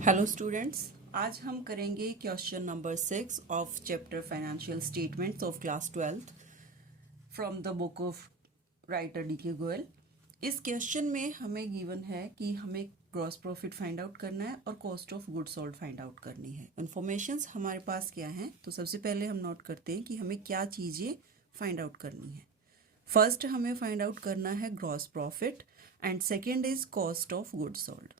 Hello students, आज हम करेंगे question number 6 of chapter financial statements of class 12th from the book of writer DK. Goyal. इस question में हमें गिवन है कि हमें ग्रॉस प्रॉफिट फाइंड आउट करना है और cost of goods sold find out करनी है। इन्फॉर्मेशंस हमारे पास क्या है, तो सबसे पहले हम नोट करते हैं कि हमें क्या चीज़ें फाइंड आउट करनी है। फर्स्ट हमें फाइंड आउट करना है gross profit and second is cost of goods sold.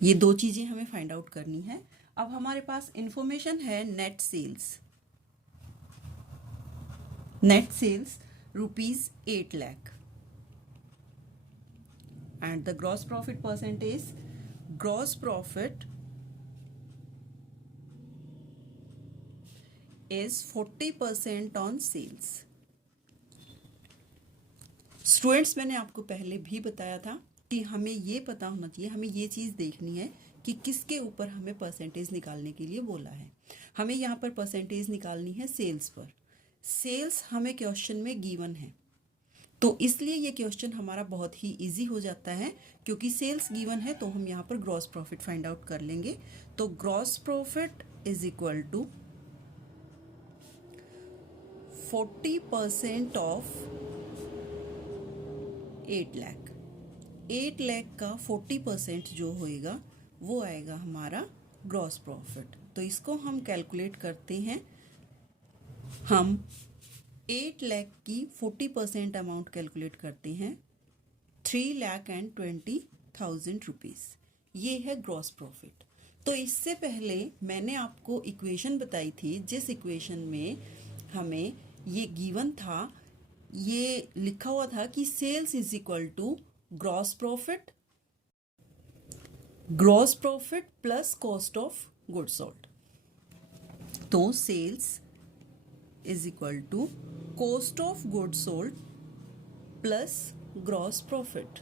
ये दो चीजें हमें फाइंड आउट करनी है। अब हमारे पास इंफॉर्मेशन है net sales ₹8 lakh and the gross profit percentage, gross profit is 40% on sales. Students, मैंने आपको पहले भी बताया था कि हमें ये पता होना चाहिए, हमें ये चीज़ देखनी है कि किसके ऊपर हमें परसेंटेज निकालने के लिए बोला है। हमें यहाँ पर परसेंटेज निकालनी है सेल्स पर। सेल्स हमें क्वेश्चन में गिवन है, तो इसलिए ये क्वेश्चन हमारा बहुत ही इजी हो जाता है। क्योंकि सेल्स गिवन है तो हम यहाँ पर ग्रॉस प्रॉफिट फाइंड आउट कर लेंगे। तो gross profit is equal to 40% of 8 lakh. 8 lakh का 40% जो होएगा वो आएगा हमारा ग्रॉस प्रॉफिट। तो इसको हम कैलकुलेट करते हैं। हम 8 लाख की 40% अमाउंट कैलकुलेट करते हैं 3,20,000 रुपीज़। ये है ग्रॉस प्रॉफिट। तो इससे पहले मैंने आपको इक्वेशन बताई थी, जिस इक्वेशन में हमें ये गिवन था, ये लिखा हुआ था कि sales is equal to gross profit plus cost of goods sold. तो sales is equal to cost of goods sold plus gross profit.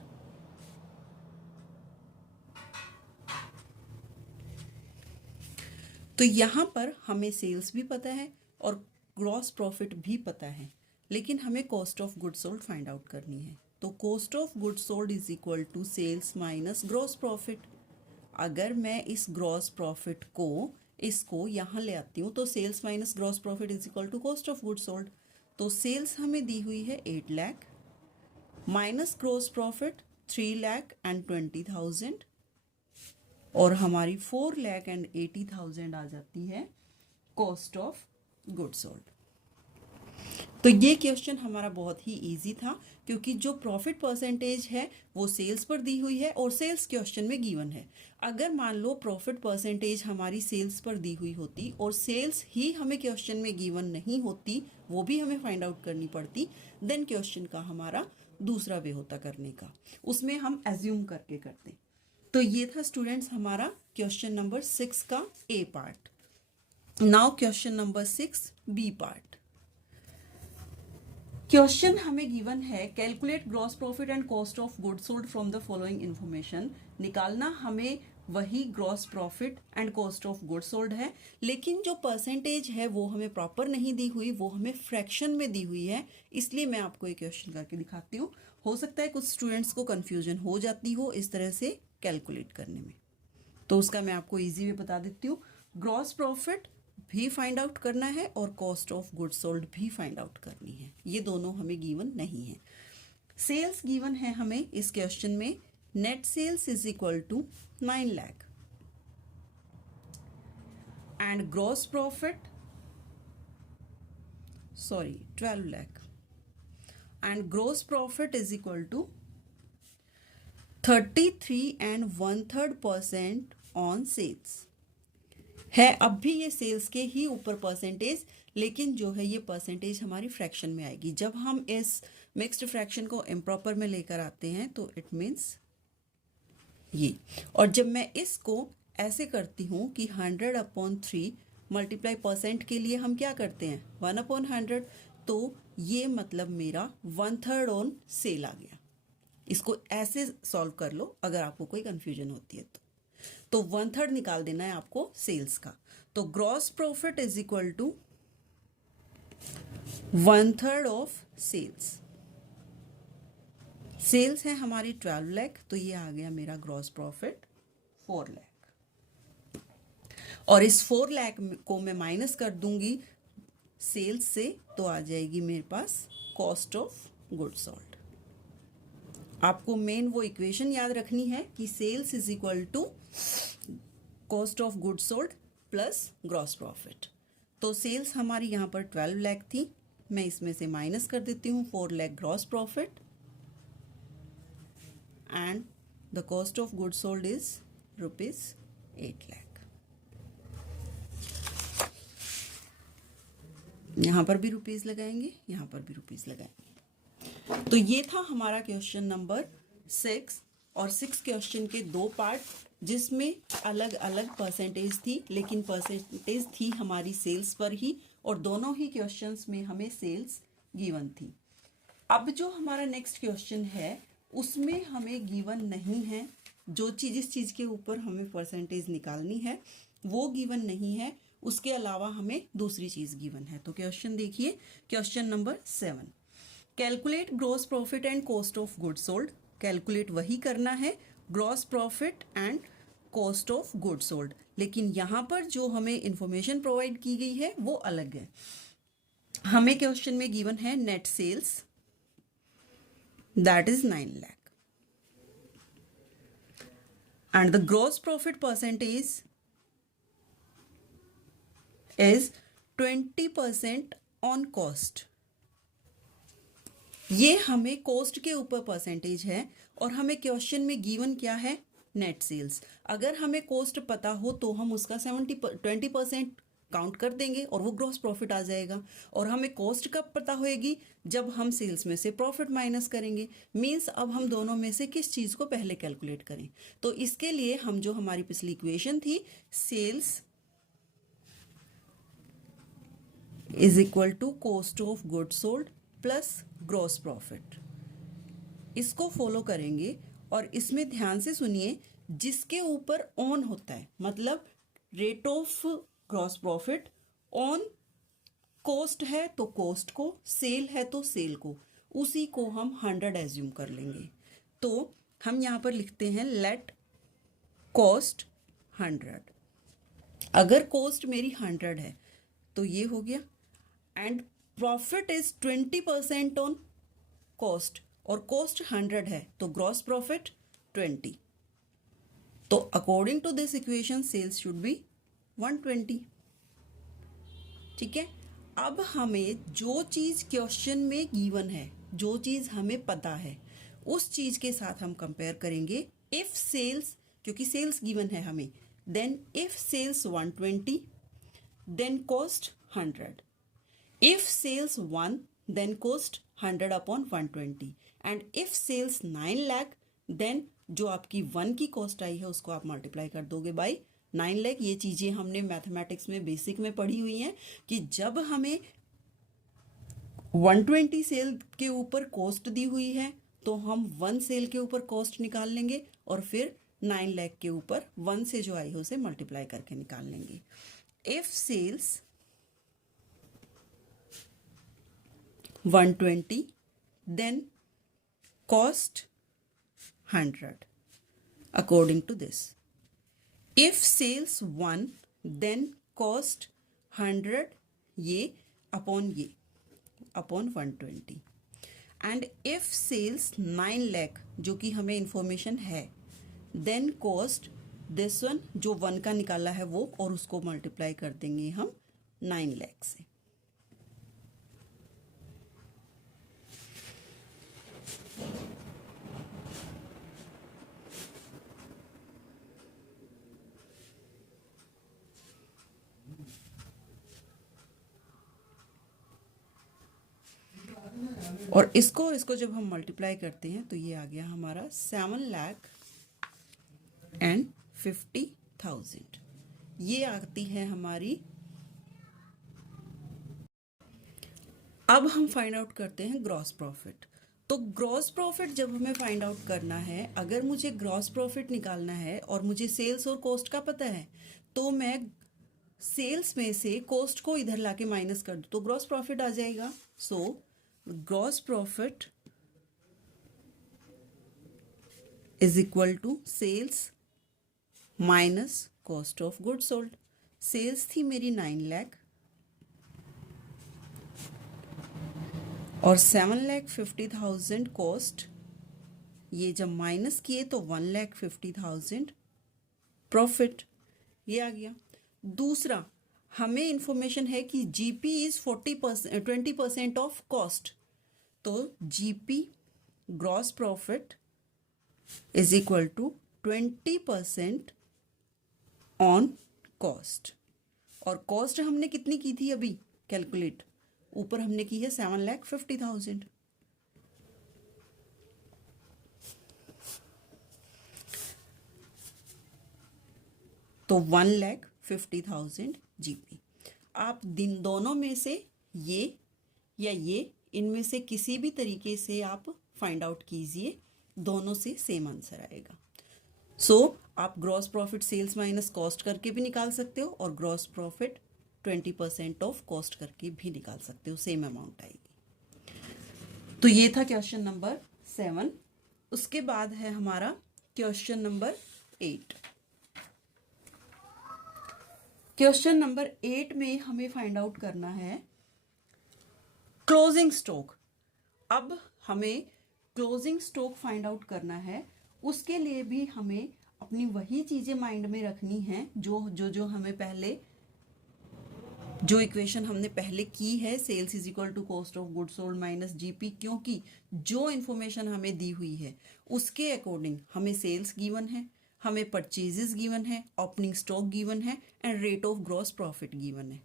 तो यहां पर हमें सेल्स भी पता है और ग्रॉस प्रॉफिट भी पता है, लेकिन हमें cost of goods sold find out करनी है। तो cost of goods sold is equal to sales minus gross profit. अगर मैं इस ग्रॉस प्रॉफिट को इसको यहाँ ले आती हूँ तो sales minus gross profit is equal to cost of goods sold. तो सेल्स हमें दी हुई है 8 लाख माइनस ग्रॉस प्रॉफिट 3,20,000 और हमारी 4,80,000 आ जाती है कॉस्ट ऑफ गुड्स सोल्ड। तो ये क्वेश्चन हमारा बहुत ही इजी था, क्योंकि जो प्रॉफिट परसेंटेज है वो सेल्स पर दी हुई है और सेल्स क्वेश्चन में गिवन है। अगर मान लो प्रॉफिट परसेंटेज हमारी सेल्स पर दी हुई होती और सेल्स ही हमें क्वेश्चन में गिवन नहीं होती, वो भी हमें फाइंड आउट करनी पड़ती, देन क्वेश्चन का हमारा दूसरा वे होता करने का, उसमें हम एज्यूम करके करते। तो ये था स्टूडेंट्स हमारा क्वेश्चन नंबर 6 का A part. Now question number 6 B part. Question हमें गिवन है calculate gross profit and cost of goods sold from the following information. निकालना हमें वही gross profit and cost of goods sold है, लेकिन जो परसेंटेज है वो हमें प्रॉपर नहीं दी हुई, वो हमें फ्रैक्शन में दी हुई है। इसलिए मैं आपको ये क्वेश्चन करके दिखाती हूँ। हो सकता है कुछ स्टूडेंट्स को कन्फ्यूजन हो जाती हो इस तरह से कैलकुलेट करने में, तो उसका मैं आपको ईजी वे बता देती हूँ। ग्रॉस प्रॉफिट भी फाइंड आउट करना है और कॉस्ट ऑफ गुड्स सोल्ड भी फाइंड आउट करनी है। ये दोनों हमें गिवन नहीं है। सेल्स गिवन है हमें इस क्वेश्चन में, net sales is equal to 9 lakh and gross profit 12 lakh and gross profit is equal to 33 1/3% on sales है। अब भी ये सेल्स के ही ऊपर परसेंटेज, लेकिन जो है ये परसेंटेज हमारी फ्रैक्शन में आएगी। जब हम इस मिक्स्ड फ्रैक्शन को इम्प्रॉपर में लेकर आते हैं तो इट मीन्स ये, और जब मैं इसको ऐसे करती हूँ कि 100/3 मल्टीप्लाई परसेंट के लिए हम क्या करते हैं 1/100, तो ये मतलब मेरा 1/3 ऑन सेल आ गया। इसको ऐसे सॉल्व कर लो अगर आपको कोई कंफ्यूजन होती है तो 1/3 निकाल देना है आपको सेल्स का। तो gross profit is equal to 1/3 of sales. Sales है हमारी 12 लाख, तो ये आ गया मेरा ग्रॉस प्रॉफिट 4 लाख। और इस 4 लाख को मैं माइनस कर दूंगी सेल्स से, तो आ जाएगी मेरे पास कॉस्ट ऑफ गुड्स सोल्ड। आपको मेन वो इक्वेशन याद रखनी है कि sales is equal to cost of goods sold plus gross profit. तो सेल्स हमारी यहाँ पर 12 लाख थी, मैं इसमें से माइनस कर देती हूँ 4 lakh gross profit, and the cost of goods sold is ₹8 lakh. यहाँ पर भी रुपीस लगाएंगे, यहाँ पर भी रुपीस लगाएंगे। तो ये था हमारा क्वेश्चन नंबर 6। और 6 क्वेश्चन के 2 पार्ट, जिसमें अलग अलग परसेंटेज थी, लेकिन परसेंटेज थी हमारी सेल्स पर ही, और दोनों ही क्वेश्चंस में हमें सेल्स गिवन थी। अब जो हमारा नेक्स्ट क्वेश्चन है उसमें हमें गिवन नहीं है, जो चीज़ जिस चीज़ के ऊपर हमें परसेंटेज निकालनी है वो गिवन नहीं है, उसके अलावा हमें दूसरी चीज़ गिवन है। तो क्वेश्चन देखिए, question number 7, calculate gross profit and cost of goods sold. Calculate वही करना है, gross profit and cost of goods sold, लेकिन यहाँ पर जो हमें इंफॉर्मेशन प्रोवाइड की गई है वो अलग है। हमें क्वेश्चन में गिवन है net sales, that is 9 lakh, and the gross profit percentage is 20% on cost। ये हमें कॉस्ट के ऊपर परसेंटेज है, और हमें क्वेश्चन में गिवन क्या है, नेट सेल्स। अगर हमें कॉस्ट पता हो तो हम उसका 20% काउंट कर देंगे और वो ग्रॉस प्रॉफिट आ जाएगा। और हमें कॉस्ट कब पता होएगी, जब हम सेल्स में से प्रॉफिट माइनस करेंगे। मींस अब हम दोनों में से किस चीज़ को पहले कैलकुलेट करें। तो इसके लिए हम जो हमारी पिछली इक्वेशन थी, sales is equal to cost of goods sold plus gross profit, इसको फॉलो करेंगे। और इसमें ध्यान से सुनिए, जिसके ऊपर ऑन होता है, मतलब rate of gross profit on cost है तो कॉस्ट को, सेल है तो सेल को, उसी को हम 100 एज्यूम कर लेंगे। तो हम यहाँ पर लिखते हैं लेट कॉस्ट 100। अगर कॉस्ट मेरी 100 है तो ये हो गया, and profit is 20% on cost, और कॉस्ट 100 है तो ग्रॉस प्रॉफिट 20। तो according to this equation sales should be 120। ठीक है। अब हमें जो चीज़ क्वेश्चन में गिवन है, जो चीज़ हमें पता है, उस चीज़ के साथ हम कंपेयर करेंगे। इफ सेल्स, क्योंकि सेल्स गिवन है हमें, then if sales 120 then cost 100, if sales 1 then cost 100 upon 120, and if sales 9 lakh then जो आपकी 1 की कॉस्ट आई है उसको आप मल्टीप्लाई कर दोगे बाई 9 लाख। ये चीज़ें हमने मैथमेटिक्स में बेसिक में पढ़ी हुई हैं कि जब हमें 120 सेल के ऊपर कॉस्ट दी हुई है तो हम 1 सेल के ऊपर कॉस्ट निकाल लेंगे, और फिर 9 लाख के ऊपर 1 से जो आई है उसे मल्टीप्लाई करके निकाल लेंगे। If sales 120 then cost 100 according to this. If sales 1 then cost 100, ये upon 120, and if sales 9 lakh जो कि हमें इंफॉर्मेशन है, देन कॉस्ट दिस वन जो 1 का निकाला है वो, और उसको मल्टीप्लाई कर देंगे हम 9 लाख से। और इसको जब हम मल्टीप्लाई करते हैं तो ये आ गया हमारा 7,50,000। ये आती है हमारी। अब हम फाइंड आउट करते हैं ग्रॉस प्रॉफिट। तो ग्रॉस प्रॉफिट जब हमें फाइंड आउट करना है, अगर मुझे ग्रॉस प्रॉफिट निकालना है और मुझे सेल्स और कॉस्ट का पता है, तो मैं सेल्स में से कॉस्ट को इधर लाके माइनस कर दो तो ग्रॉस प्रॉफिट आ जाएगा। So gross profit is equal to sales minus cost of good sold. Sales थी मेरी 9 लाख और 7,50,000 कॉस्ट, ये जब माइनस किए तो 1,50,000 प्रॉफिट, ये आ गया। दूसरा, हमें इंफॉर्मेशन है कि जीपी इज 20% ऑफ कॉस्ट, तो GP gross profit is equal to 20% on cost. और कॉस्ट हमने कितनी की थी अभी कैलकुलेट, ऊपर हमने की है 7,50,000। तो 1,50,000 जीपी। आप दिन दोनों में से ये या ये, इनमें से किसी भी तरीके से आप फाइंड आउट कीजिए, दोनों से सेम आंसर आएगा। सो आप gross profit sales minus cost करके भी निकाल सकते हो और ग्रॉस प्रॉफिट 20% ऑफ कॉस्ट करके भी निकाल सकते हो, सेम अमाउंट आएगी। तो ये था क्वेश्चन नंबर 7। उसके बाद है हमारा क्वेश्चन नंबर 8। क्वेश्चन नंबर 8 में हमें फाइंड आउट करना है क्लोजिंग स्टॉक। अब हमें क्लोजिंग स्टॉक फाइंड आउट करना है, उसके लिए भी हमें अपनी वही चीजें माइंड में रखनी हैं जो हमें पहले, जो इक्वेशन हमने पहले की है, sales is equal to cost of goods sold minus GP, क्योंकि जो इन्फॉर्मेशन हमें दी हुई है उसके अकॉर्डिंग हमें सेल्स गिवन है, हमें परचेजेस गिवन है, ओपनिंग स्टॉक गिवन है and rate of gross profit given है।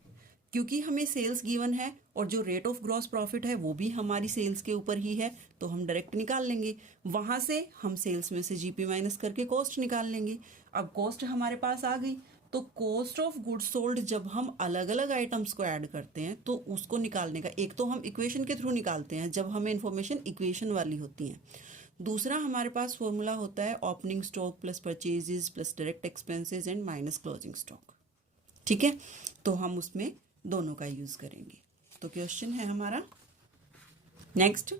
क्योंकि हमें सेल्स गिवन है और जो रेट ऑफ ग्रॉस प्रॉफिट है वो भी हमारी सेल्स के ऊपर ही है, तो हम डायरेक्ट निकाल लेंगे। वहाँ से हम सेल्स में से जीपी माइनस करके कॉस्ट निकाल लेंगे। अब कॉस्ट हमारे पास आ गई, तो कॉस्ट ऑफ गुड्स सोल्ड जब हम अलग अलग आइटम्स को ऐड करते हैं तो उसको निकालने का, एक तो हम इक्वेशन के थ्रू निकालते हैं जब हमें इन्फॉर्मेशन इक्वेशन वाली होती है, दूसरा हमारे पास फॉर्मूला होता है opening stock plus purchases plus direct expenses and minus closing stock. ठीक है, तो हम उसमें दोनों का यूज करेंगे। तो क्वेश्चन है हमारा next,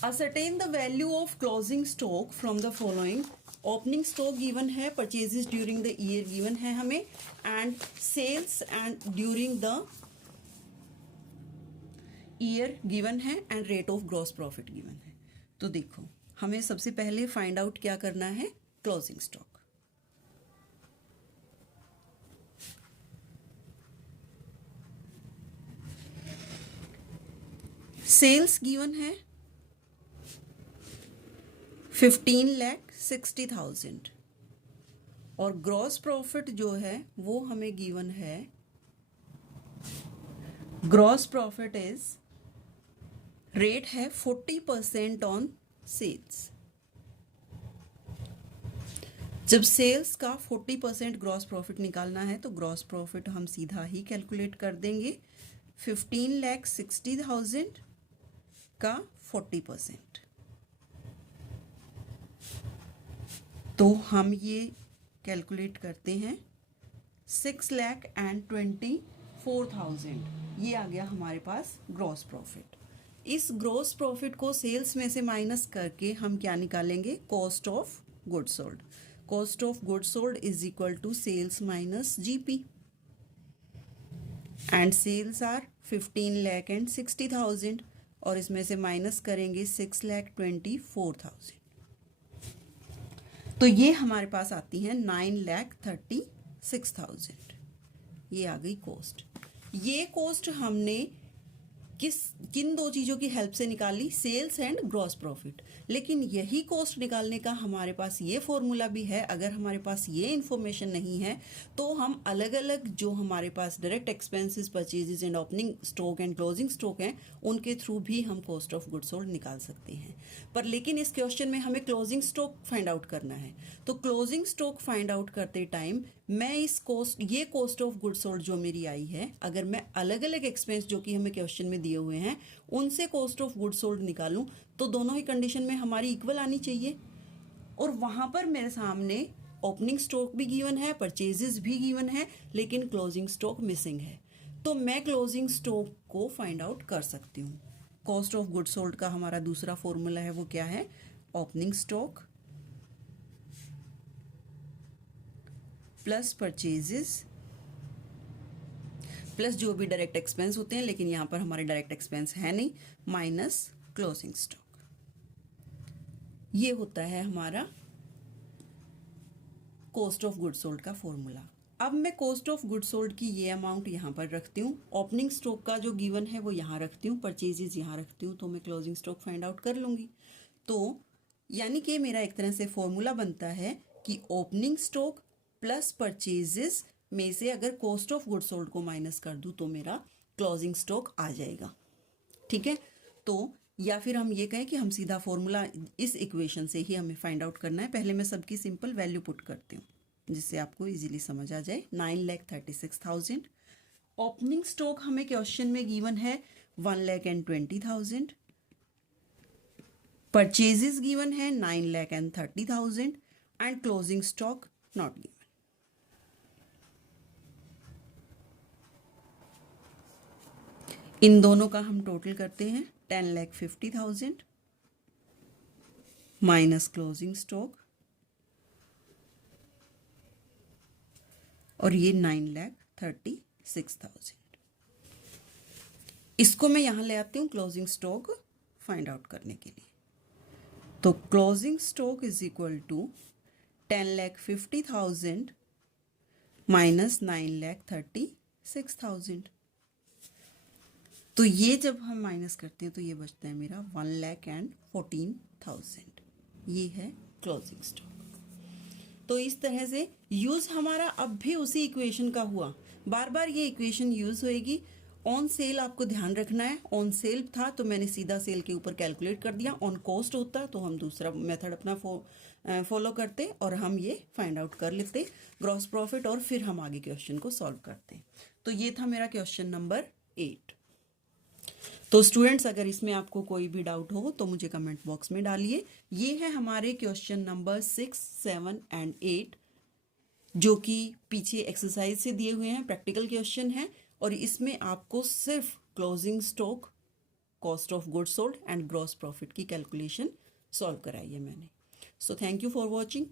ascertain the value of closing stock from the following। Opening stock given है, purchases during the year given है हमें, and sales and during the year given है and rate of gross profit given है। तो देखो, हमें सबसे पहले फाइंड आउट क्या करना है, क्लोजिंग स्टॉक। सेल्स गिवन है 15,60,000 और ग्रॉस प्रॉफिट जो है वो हमें गिवन है, ग्रॉस प्रॉफिट इज रेट है 40% ऑन सेल्स। जब सेल्स का 40% ग्रॉस प्रॉफिट निकालना है तो ग्रॉस प्रॉफिट हम सीधा ही कैलकुलेट कर देंगे, 15,60,000 का 40%। तो हम ये कैलकुलेट करते हैं 6,24,000, ये आ गया हमारे पास ग्रॉस प्रॉफिट। इस ग्रॉस प्रॉफिट को सेल्स में से माइनस करके हम क्या निकालेंगे, cost of goods sold. Cost of goods sold is equal to sales minus GP and sales are 15,60,000 और इसमें से माइनस करेंगे 6,24,000, तो ये हमारे पास आती है 9,36,000। ये आ गई कॉस्ट। ये कॉस्ट हमने किन दो चीज़ों की हेल्प से निकाली, सेल्स एंड ग्रॉस प्रॉफिट। लेकिन यही कॉस्ट निकालने का हमारे पास ये फॉर्मूला भी है। अगर हमारे पास ये इन्फॉर्मेशन नहीं है तो हम अलग अलग जो हमारे पास direct expenses, purchases and opening stock and closing stock हैं उनके थ्रू भी हम कॉस्ट ऑफ गुड्स सोल्ड निकाल सकते हैं। पर लेकिन इस क्वेश्चन में हमें क्लोजिंग स्टॉक फाइंड आउट करना है, तो क्लोजिंग स्टॉक फाइंड आउट करते टाइम मैं ये कॉस्ट ऑफ गुड्स सोल्ड जो मेरी आई है, अगर मैं अलग अलग एक्सपेंस जो कि हमें क्वेश्चन में दिए हुए हैं उनसे कॉस्ट ऑफ गुड्स सोल्ड निकालूं तो दोनों ही कंडीशन में हमारी इक्वल आनी चाहिए। और वहां पर मेरे सामने ओपनिंग स्टॉक भी गिवन है, परचेजेस भी गिवन है, लेकिन क्लोजिंग स्टॉक मिसिंग है। तो मैं क्लोजिंग स्टॉक को फाइंड आउट कर सकती हूँ। कॉस्ट ऑफ गुड्स सोल्ड का हमारा दूसरा फॉर्मूला है, वो क्या है, opening stock plus purchases plus जो भी डायरेक्ट एक्सपेंस होते हैं, लेकिन यहाँ पर हमारे डायरेक्ट एक्सपेंस है नहीं, माइनस क्लोजिंग स्टॉक। ये होता है हमारा कॉस्ट ऑफ गुड्स सोल्ड का फॉर्मूला। अब मैं कॉस्ट ऑफ गुड्स सोल्ड की ये अमाउंट यहाँ पर रखती हूँ, ओपनिंग स्टॉक का जो गिवन है वो यहाँ रखती हूँ, परचेजेस यहाँ रखती हूँ, तो मैं क्लोजिंग स्टॉक फाइंड आउट कर लूँगी। तो यानी कि मेरा एक तरह से फॉर्मूला बनता है कि ओपनिंग स्टॉक प्लस परचेजेस में से अगर कॉस्ट ऑफ गुड्स सोल्ड को माइनस कर दूँ तो मेरा क्लोजिंग स्टॉक आ जाएगा। ठीक है, तो या फिर हम ये कहें कि हम सीधा फॉर्मूला इस इक्वेशन से ही हमें फाइंड आउट करना है। पहले मैं सबकी सिंपल वैल्यू पुट करती हूँ जिससे आपको इजीली समझ आ जाए। 9,36,000 ओपनिंग स्टॉक हमें क्वेश्चन में गिवन है 1,20,000, परचेजेस गिवन है 9,30,000 and closing stock not given. इन दोनों का हम टोटल करते हैं 10,50,000 माइनस क्लोजिंग स्टॉक और ये 9,36,000। इसको मैं यहां ले आती हूं क्लोजिंग स्टॉक फाइंड आउट करने के लिए। तो closing stock is equal to 10,50,000 minus 9,36,000। तो ये जब हम माइनस करते हैं तो ये बचता है मेरा 1,14,000। ये है क्लोजिंग स्टॉक। तो इस तरह से यूज हमारा अब भी उसी इक्वेशन का हुआ, बार बार ये इक्वेशन यूज होएगी। ऑन सेल आपको ध्यान रखना है, ऑन सेल था तो मैंने सीधा सेल के ऊपर कैलकुलेट कर दिया, ऑन कॉस्ट होता तो हम दूसरा मेथड अपना फॉलो करते और हम ये फाइंड आउट कर लेते ग्रॉस प्रॉफिट, और फिर हम आगे क्वेश्चन को सॉल्व करते। तो ये था मेरा क्वेश्चन नंबर 8। तो स्टूडेंट्स, अगर इसमें आपको कोई भी डाउट हो तो मुझे कमेंट बॉक्स में डालिए। ये है हमारे क्वेश्चन नंबर 6, 7 एंड 8 जो कि पीछे एक्सरसाइज से दिए हुए हैं, प्रैक्टिकल क्वेश्चन है, और इसमें आपको सिर्फ closing stock, cost of goods sold and gross profit की कैलकुलेशन सॉल्व कराई है मैंने। So thank you for watching.